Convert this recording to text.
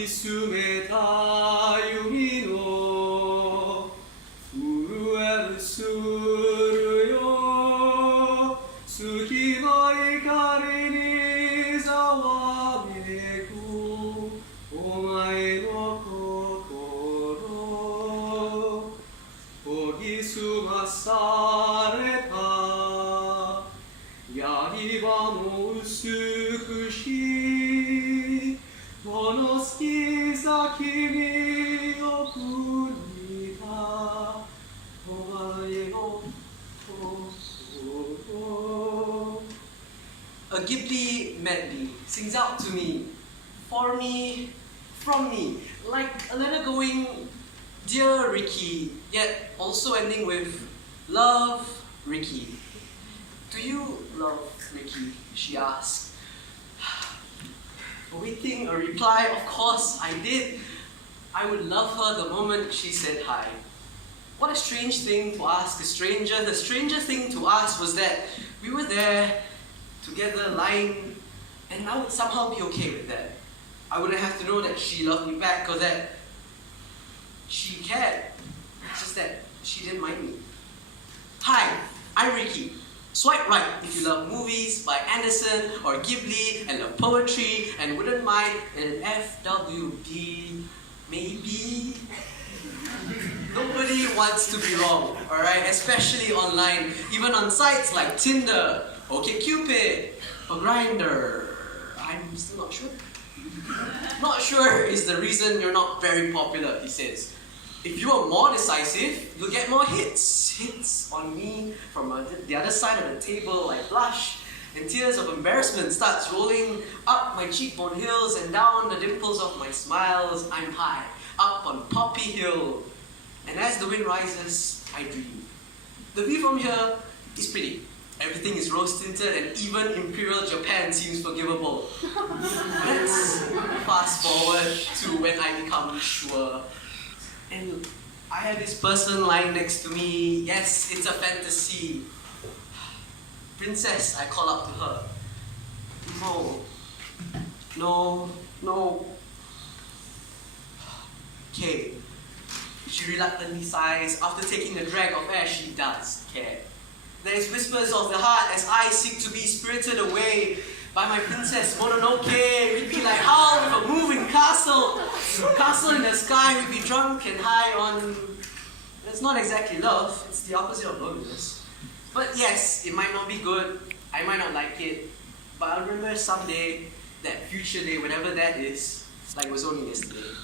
りすめた弓の震えるするよ月の光にざわめくお前の心研ぎ澄まされた刃の美しいこの月先に奥にいたお前の心 A Ghibli medley sings out to me, for me, from me, like a letter going, Dear Riqi, yet also ending with, Love, Riqi. Do you love Riqi? She asked. Awaiting a reply, of course I did. I would love her the moment she said hi. What a strange thing to ask a stranger. The stranger thing to ask was that we were there together lying, and I would somehow be okay with that. I wouldn't have to know that she loved me back or that she cared. It's just that she didn't mind me. Hi, I'm Riqi. Swipe right if you love movies by Anderson or Ghibli and love poetry and wouldn't mind an FWB, maybe? Nobody wants to be wrong, alright? Especially online, even on sites like Tinder, OkCupid, or Grindr. I'm still not sure. Not sure is the reason you're not very popular, he says. If you are more decisive, you'll get more hits. Hits on me from the other side of the table. I blush, and tears of embarrassment starts rolling up my cheekbone hills and down the dimples of my smiles. I'm high, up on Poppy Hill. And as the wind rises, I dream. The view from here is pretty. Everything is rose-tinted and even Imperial Japan seems forgivable. Let's fast forward to when I become sure. And I have this person lying next to me. Yes, it's a fantasy. Princess, I call out to her. No. Okay. She reluctantly sighs. After taking a drag of air, she does care. There is whispers of the heart as I seek to be spirited away by my princess Mononoke. We'd be like how with a moving castle. Castle in the sky, we'd be drunk and high on... It's not exactly love, it's the opposite of loneliness. But yes, it might not be good, I might not like it, but I'll remember someday, that future day, whenever that is, like it was only yesterday.